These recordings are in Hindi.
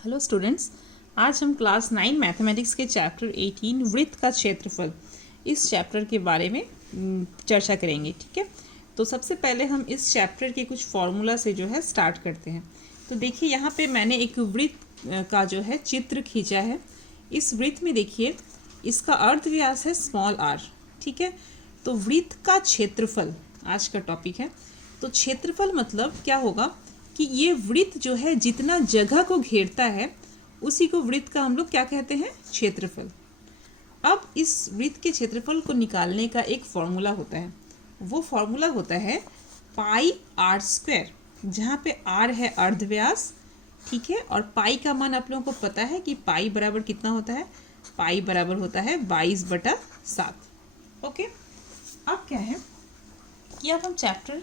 हेलो स्टूडेंट्स, आज हम क्लास 9 मैथमेटिक्स के चैप्टर 18 वृत्त का क्षेत्रफल इस चैप्टर के बारे में चर्चा करेंगे। ठीक है, तो सबसे पहले हम इस चैप्टर के कुछ फॉर्मूला से जो है स्टार्ट करते हैं। तो देखिए यहाँ पे मैंने एक वृत्त का जो है चित्र खींचा है। इस वृत्त में देखिए इसका अर्धव्यास है स्मॉल आर। ठीक है, तो वृत्त का क्षेत्रफल आज का टॉपिक है। तो क्षेत्रफल मतलब क्या होगा कि ये वृत्त जो है जितना जगह को घेरता है उसी को वृत्त का हम लोग क्या कहते हैं, क्षेत्रफल। अब इस वृत्त के क्षेत्रफल को निकालने का एक फॉर्मूला होता है। वो फॉर्मूला होता है पाई आर स्क्वायर, जहाँ पे आर है अर्धव्यास। ठीक है, और पाई का मान आप लोगों को पता है कि पाई बराबर कितना होता है, पाई बराबर होता है 22/7। ओके, अब क्या है कि अब हम चैप्टर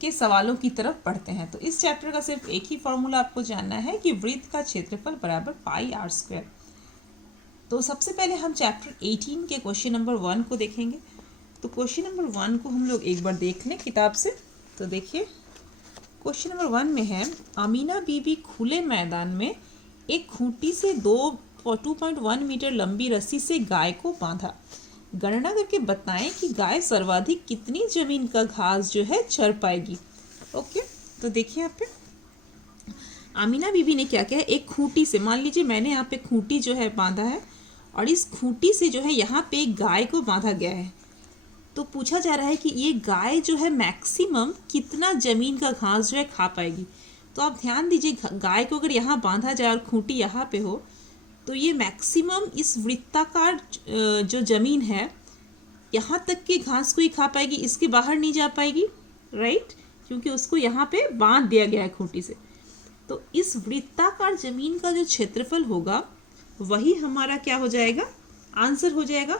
के सवालों की तरफ पढ़ते हैं। तो इस चैप्टर का सिर्फ एक ही फॉर्मूला आपको जानना है कि वृत्त का क्षेत्रफल बराबर पाई आर स्क्वायर। तो सबसे पहले हम चैप्टर 18 के क्वेश्चन नंबर 1 को देखेंगे। तो क्वेश्चन नंबर 1 को हम लोग एक बार देख लें किताब से। तो देखिए क्वेश्चन नंबर 1 में है, अमीना बीबी खुले मैदान में एक खूंटी से 2.1 मीटर लंबी रस्सी से गाय को बांधा। गणना करके बताएं कि गाय सर्वाधिक कितनी जमीन का घास जो है चर पाएगी। ओके, तो देखिए यहाँ पे आमीना बीबी ने क्या किया है, एक खूंटी से, मान लीजिए मैंने यहाँ पे खूंटी जो है बांधा है और इस खूंटी से जो है यहाँ पे एक गाय को बांधा गया है। तो पूछा जा रहा है कि ये गाय जो है मैक्सिमम कितना जमीन का घास जो है खा पाएगी। तो आप ध्यान दीजिए, गाय को अगर यहाँ बांधा जाए और खूंटी यहाँ पे हो तो ये मैक्सिमम इस वृत्ताकार जो ज़मीन है यहाँ तक की घास को ही खा पाएगी, इसके बाहर नहीं जा पाएगी, राइट, क्योंकि उसको यहाँ पे बांध दिया गया है खूंटी से। तो इस वृत्ताकार ज़मीन का जो क्षेत्रफल होगा वही हमारा क्या हो जाएगा, आंसर हो जाएगा,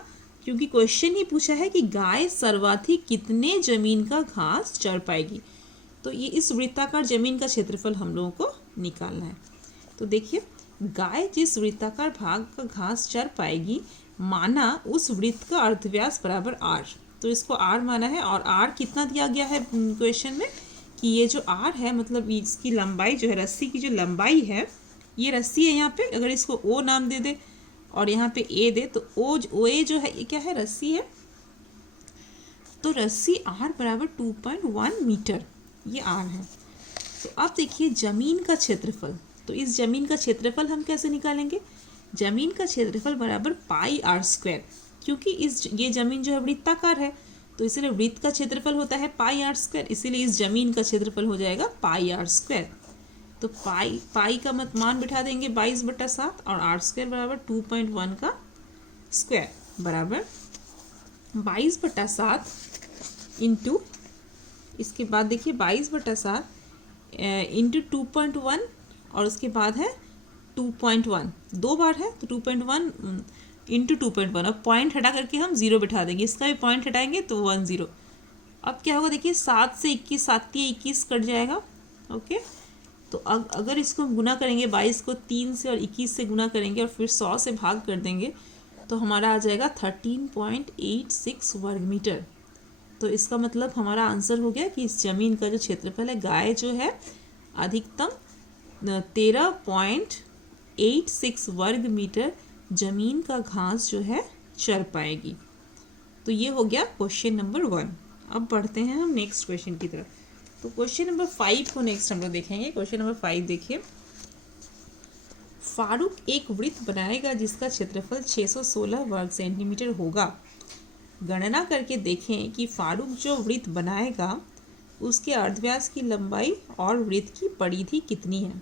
क्योंकि क्वेश्चन ही पूछा है कि गाय सर्वाधिक कितने ज़मीन का घास चर पाएगी। तो ये इस वृत्ताकार ज़मीन का क्षेत्रफल हम लोगों को निकालना है। तो देखिए गाय जिस वृत्ताकार भाग का घास चर पाएगी माना उस वृत्त का अर्धव्यास बराबर आर। तो इसको आर माना है और आर कितना दिया गया है क्वेश्चन में कि ये जो आर है मतलब इसकी लंबाई जो है, रस्सी की जो लंबाई है, ये रस्सी है यहाँ पे, अगर इसको ओ नाम दे दे और यहाँ पे ए दे तो ओ ए जो है ये क्या है, रस्सी है। तो रस्सी आर बराबर 2.1 मीटर, ये आर है। तो अब देखिए जमीन का क्षेत्रफल, तो इस जमीन का क्षेत्रफल हम कैसे निकालेंगे, जमीन का क्षेत्रफल बराबर पाई आर स्क्वायर, क्योंकि ये जमीन जो है वृत्ताकार है तो इसलिए वृत्त का क्षेत्रफल होता है पाई आर स्क्वायर, इसीलिए इस जमीन का क्षेत्रफल हो जाएगा पाई आर स्क्वायर। तो पाई का मान बिठा देंगे 22/7 और आर स्क्वायर बराबर 2.1 का स्क्वायर बराबर 22/7 इंटू, इसके बाद देखिए 22/7 इंटू 2.1 और उसके बाद है 2.1, 2 बार है तो 2.1 इंटू 2.1। अब पॉइंट हटा करके हम 0 बिठा देंगे, इसका भी पॉइंट हटाएंगे तो 10। अब क्या होगा देखिए 7 से 21, 7 या 21 कट जाएगा। ओके, तो अगर इसको गुना करेंगे 22 को 3 से और 21 से गुना करेंगे और फिर 100 से भाग कर देंगे तो हमारा आ जाएगा 13.86 वर्ग मीटर। तो इसका मतलब हमारा आंसर हो गया कि इस जमीन का जो क्षेत्रफल है, गाय जो है अधिकतम 13.86 वर्ग मीटर जमीन का घास जो है चर पाएगी। तो ये हो गया क्वेश्चन नंबर 1। अब बढ़ते हैं हम नेक्स्ट क्वेश्चन की तरफ। तो क्वेश्चन नंबर 5 को नेक्स्ट हम लोग देखेंगे। क्वेश्चन नंबर 5 देखिए, फारूक एक वृत्त बनाएगा जिसका क्षेत्रफल 616 वर्ग सेंटीमीटर होगा। गणना करके देखें कि फारूक जो वृत्त बनाएगा उसके अर्धव्यास की लंबाई और वृत्त की परिधि कितनी है।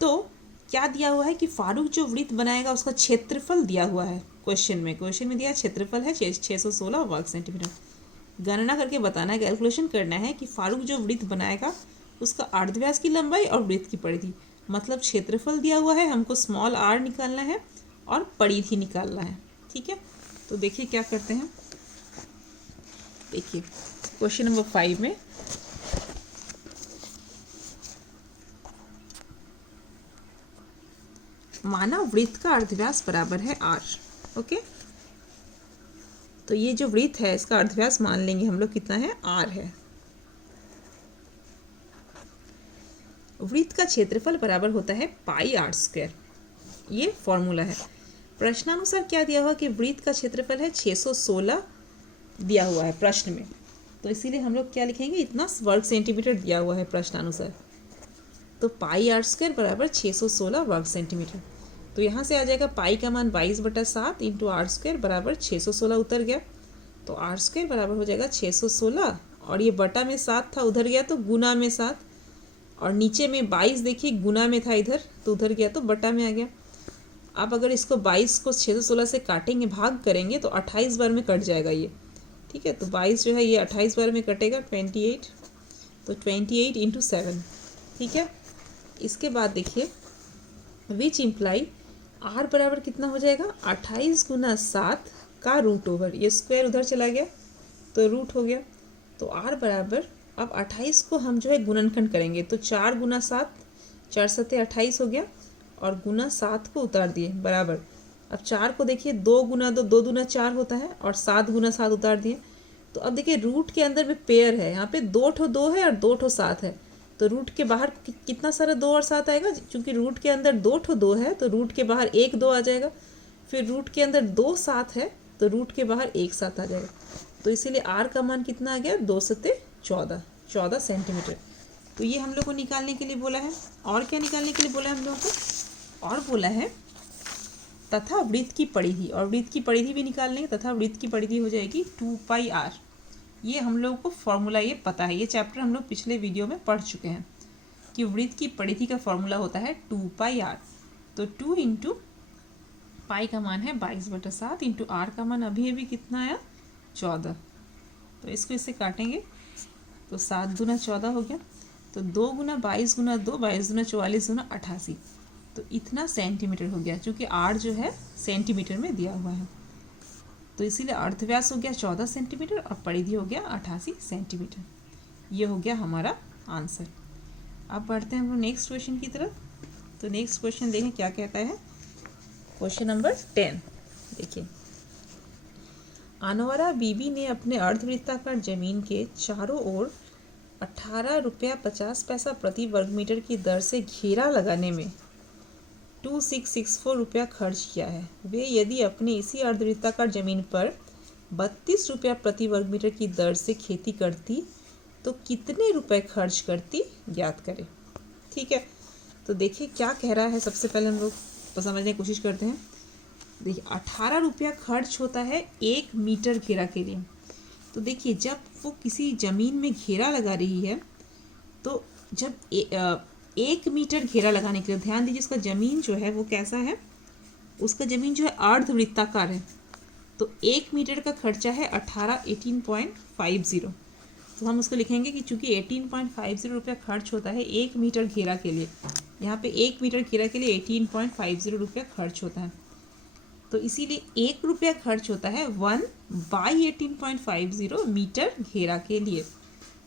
तो क्या दिया हुआ है कि फारूक जो वृत्त बनाएगा उसका क्षेत्रफल दिया हुआ है क्वेश्चन में दिया क्षेत्रफल है 616 वर्ग सेंटीमीटर। गणना करके बताना है, कैलकुलेशन करना है कि फारूक जो वृत्त बनाएगा उसका अर्धव्यास की लंबाई और वृत्त की परिधि, मतलब क्षेत्रफल दिया हुआ है, हमको स्मॉल आर निकालना है और परिधि निकालना है। ठीक है, तो देखिए क्या करते हैं। देखिए क्वेश्चन नंबर 5 में माना वृत्त का अर्धव्यास बराबर है आर। ओके, तो ये जो वृत्त है इसका अर्धव्यास मान लेंगे हम लोग कितना है, आर है। वृत्त का क्षेत्रफल बराबर होता है पाई आर स्क्वायर। ये फॉर्मूला है। प्रश्नानुसार क्या दिया हुआ कि वृत्त का क्षेत्रफल है 616 दिया हुआ है प्रश्न में, तो इसीलिए हम लोग क्या लिखेंगे, इतना वर्ग सेंटीमीटर दिया हुआ है प्रश्नानुसार। तो पाई आर स्क्वायर बराबर 616 वर्ग सेंटीमीटर। तो यहाँ से आ जाएगा पाई का मान 22/7 इंटू आर स्क्वायर बराबर 616 उतर गया, तो आर स्क्वायर बराबर हो जाएगा 616 और ये बटा में 7 था उधर गया तो गुना में 7, और नीचे में 22 देखिए गुना में था इधर तो उधर गया तो बटा में आ गया। आप अगर इसको 22 को 616 से काटेंगे भाग करेंगे तो 28 बार में कट जाएगा ये, ठीक है। तो 22 जो है ये 28 बार में कटेगा 28, तो 28 इंटू 7, ठीक है। इसके बाद देखिए विच इम्प्लाई आर बराबर कितना हो जाएगा, 28 गुना 7 का रूट ओवर, ये स्क्वायर उधर चला गया तो रूट हो गया। तो आर बराबर अब 28 को हम जो है गुणनखंड करेंगे तो 4 गुना 7, 4 सत्ते 28 हो गया और गुना 7 को उतार दिए बराबर। अब 4 को देखिए 2 गुना 2, 2 दूना 4 होता है और 7 गुना 7 उतार दिए। तो अब देखिए रूट के अंदर में पेयर है, यहाँ पे 2 ठो 2 है और 2 ठो 7 है, तो रूट के बाहर कितना सारा 2 और 7 आएगा, क्योंकि रूट के अंदर 2 ठो 2 है तो रूट के बाहर 1 2 आ जाएगा। फिर रूट के अंदर 2 7 है तो रूट के बाहर 1 7 आ जाएगा। तो इसीलिए आर का मान कितना आ गया, 2 सत्ते 14 सेंटीमीटर। तो ये हम लोग को निकालने के लिए बोला है। और क्या निकालने के लिए बोला है हम लोगों को, और बोला है तथा वृत्त की परिधि, और वृत्त की परिधि भी निकाल लेंगे। तथा वृत्त की परिधि हो जाएगी 2 पाई आर। ये हम लोगों को फॉर्मूला ये पता है, ये चैप्टर हम लोग पिछले वीडियो में पढ़ चुके हैं कि वृत्त की परिधि का फॉर्मूला होता है 2 पाई आर। तो 2 इंटू पाई का मान है 22/7 इंटू आर का मान अभी कितना आया, 14। तो इसको इससे काटेंगे तो 7 गुना 14 हो गया, तो 2 गुना 22 गुना 2, 22 गुना 44 गुना 88, तो इतना सेंटीमीटर हो गया। क्योंकि आर जो है सेंटीमीटर में दिया हुआ है तो इसीलिए अर्धव्यास हो गया 14 सेंटीमीटर और परिधि हो गया 88 सेंटीमीटर। ये हो गया हमारा आंसर। अब बढ़ते हैं हम लोग नेक्स्ट क्वेश्चन की तरफ। तो नेक्स्ट क्वेश्चन देखें क्या कहता है। क्वेश्चन नंबर 10 देखिए, अनवरा बीबी ने अपने अर्धवृत्ताकार जमीन के चारों ओर 18 रुपया 50 पैसा प्रति वर्ग मीटर की दर से घेरा लगाने में 2664 रुपया खर्च किया है। वे यदि अपने इसी अर्धवृत्ताकार जमीन पर 32 रुपया प्रति वर्ग मीटर की दर से खेती करती तो कितने रुपए खर्च करती, ज्ञात करें। ठीक है, तो देखिए क्या कह रहा है। सबसे पहले हम लोग तो समझने की कोशिश करते हैं। देखिए 18 रुपया खर्च होता है 1 मीटर घेरा के लिए। तो देखिए जब वो किसी ज़मीन में घेरा लगा रही है तो जब 1 मीटर घेरा लगाने के लिए, ध्यान दीजिए इसका ज़मीन जो है वो कैसा है, उसका ज़मीन जो है अर्धवृत्ताकार है। तो 1 मीटर का खर्चा है 18.50। तो हम उसको लिखेंगे कि चूँकि 18.50 रुपया खर्च होता है 1 मीटर घेरा के लिए, यहाँ पे 1 मीटर घेरा के लिए 18.50 रुपया खर्च होता है। तो इसीलिए 1 रुपया खर्च होता है 1/18.50 मीटर घेरा के लिए।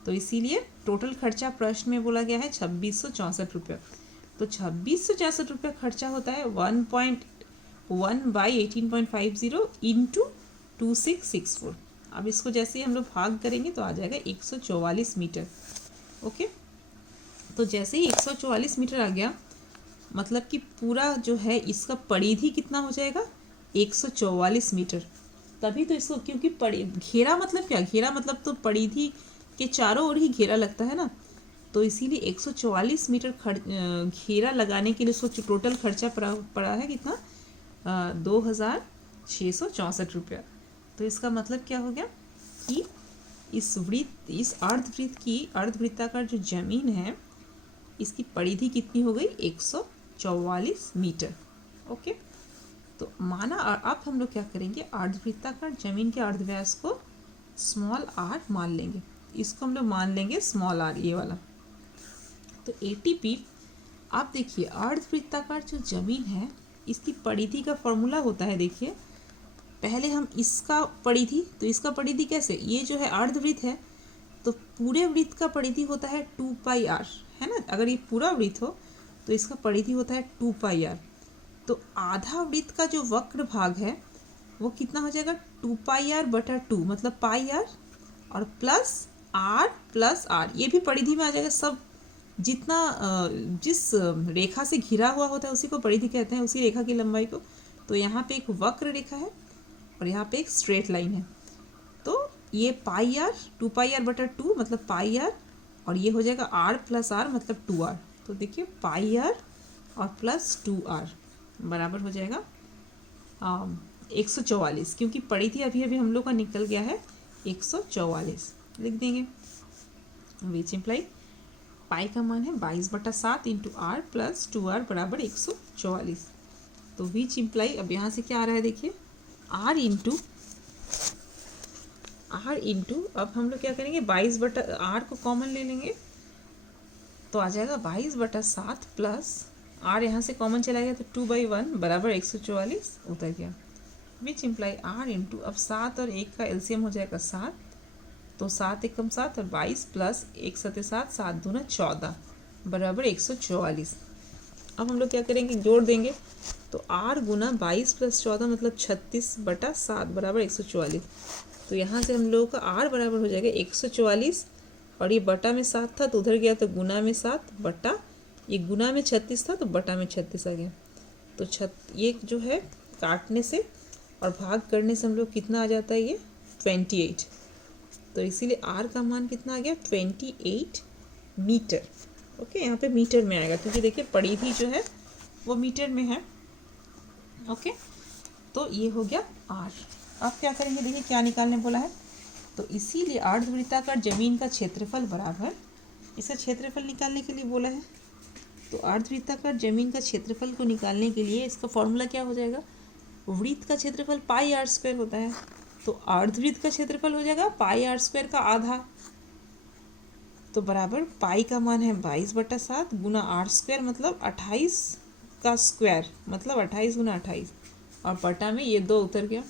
तो इसीलिए टोटल खर्चा प्रश्न में बोला गया है 2664 रुपया। तो 2664 रुपया खर्चा होता है 1/18.50 इंटू 2664। अब इसको जैसे ही हम लोग भाग करेंगे तो आ जाएगा 144 मीटर। ओके, तो जैसे ही 144 मीटर आ गया, मतलब कि पूरा जो है इसका परिधि कितना हो जाएगा, 144 मीटर। तभी तो इसको, क्योंकि घेरा मतलब क्या, घेरा मतलब तो परिधि के चारों ओर ही घेरा लगता है ना, तो इसीलिए 144 मीटर घेरा लगाने के लिए उसको टोटल खर्चा पड़ा है कितना, 2664 रुपया। तो इसका मतलब क्या हो गया कि इस अर्धवृत्ताकार जो जमीन है इसकी परिधि कितनी हो गई, 144 मीटर। ओके, तो माना, अब हम लोग क्या करेंगे, अर्धवृत्ताकार जमीन के अर्धव्यास को स्मॉल आर मान लेंगे। इसको हम लोग मान लेंगे स्मॉल आर, ये वाला। तो ATP, आप देखिए अर्धवृत्ताकार जो जमीन है इसकी परिधि का फॉर्मूला होता है। देखिए पहले हम इसका परिधि, तो इसका परिधि कैसे, ये जो है अर्धवृत्त है तो पूरे वृत्त का परिधि होता है 2 पाई आर, है ना। अगर ये पूरा वृत्त हो तो इसका परिधि होता है 2 पाई आर। तो आधा वृत्त का जो वक्र भाग है वो कितना हो जाएगा, 2 पाई आर बटा 2, मतलब पाई आर और प्लस आर, ये भी परिधि में आ जाएगा, सब जितना जिस रेखा से घिरा हुआ होता है उसी को परिधि कहते हैं, उसी रेखा की लंबाई को। तो यहाँ पे एक वक्र रेखा है और यहाँ पे एक स्ट्रेट लाइन है। तो ये पाई आर, 2πr/2 मतलब पाई आर, और ये हो जाएगा r + r मतलब 2r। तो देखिए पाई आर और प्लस 2r बराबर हो जाएगा 144, क्योंकि परिधि अभी अभी हम लोग का निकल गया है 144, लिख देंगे। विच इम्प्लाई पाई का मान है 22/7 इंटू आर प्लस 2r बराबर 144। तो विच इम्प्लाई अब यहाँ से क्या आ रहा है देखिए, r इंटू अब हम लोग क्या करेंगे, 22/r को कॉमन ले लेंगे तो आ जाएगा 22/7 प्लस r यहाँ से कॉमन चला गया तो 2/1 बराबर 144 उतर गया। विच इम्प्लाई r इंटू अब 7 और 1 का एलसीएम हो जाएगा 7, तो 7 एकम 7 और 22 प्लस 1 7 7 7 दूना 14 बराबर 144। अब हम लोग क्या करेंगे, जोड़ देंगे तो r गुना 22 + 14 मतलब 36/7 बराबर 144। तो यहाँ से हम लोगों का r बराबर हो जाएगा 144, और ये बटा में 7 था तो उधर गया तो गुना में 7 बटा, ये गुना में 36 था तो बटा में 36 आ गया। तो ये जो है काटने से और भाग करने से हम लोग कितना आ जाता है, ये 28। तो इसीलिए r का मान कितना आ गया 28 मीटर। ओके, यहाँ पे मीटर में आएगा क्योंकि देखिए परिधि जो है वो मीटर में है। ओके, तो ये हो गया r। अब क्या करेंगे, देखिए क्या निकालने बोला है, तो इसीलिए अर्धवृत्ताकार जमीन का क्षेत्रफल बराबर, इसका क्षेत्रफल निकालने के लिए बोला है। तो अर्धवृत्ताकार जमीन का क्षेत्रफल को निकालने के लिए इसका फॉर्मूला क्या हो जाएगा, वृत्त का क्षेत्रफल πr² होता है, तो अर्धवृत्त का क्षेत्रफल हो जाएगा πr² का आधा। तो बराबर पाई का मान है 22/7 गुना r² मतलब 28 का स्क्वायर मतलब 28 गुना 28, और बटा में ये 2 उतर गया।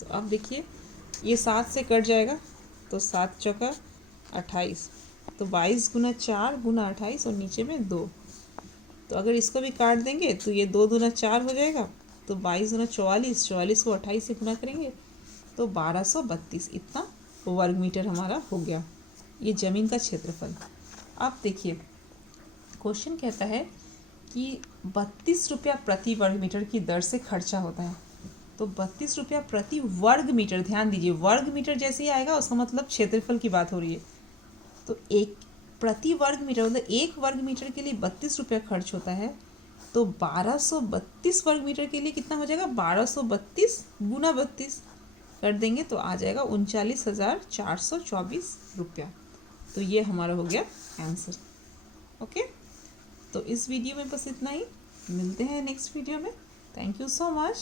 तो अब देखिए ये 7 से कट जाएगा तो 7 चौका 28, तो 22 गुना 4 गुना 28 और नीचे में 2। तो अगर इसको भी काट देंगे तो ये 2 दूना 4 हो जाएगा, तो 22 गुना 44, 44 को 28 से गुना करेंगे तो 1232, इतना वर्ग मीटर हमारा हो गया ये ज़मीन का क्षेत्रफल। अब देखिए क्वेश्चन कहता है कि 32 रुपया प्रति वर्ग मीटर की दर से खर्चा होता है। तो 32 रुपया प्रति वर्ग मीटर, ध्यान दीजिए वर्ग मीटर जैसे ही आएगा उसका मतलब क्षेत्रफल की बात हो रही है। तो एक प्रति वर्ग मीटर मतलब 1 वर्ग मीटर के लिए 32 रुपया खर्च होता है, तो 1232 वर्ग मीटर के लिए कितना हो जाएगा, 1232 गुना 32 कर देंगे तो आ जाएगा 39,424 रुपया। तो ये हमारा हो गया आंसर। ओके, तो इस वीडियो में बस इतना ही, मिलते हैं नेक्स्ट वीडियो में। Thank you so much.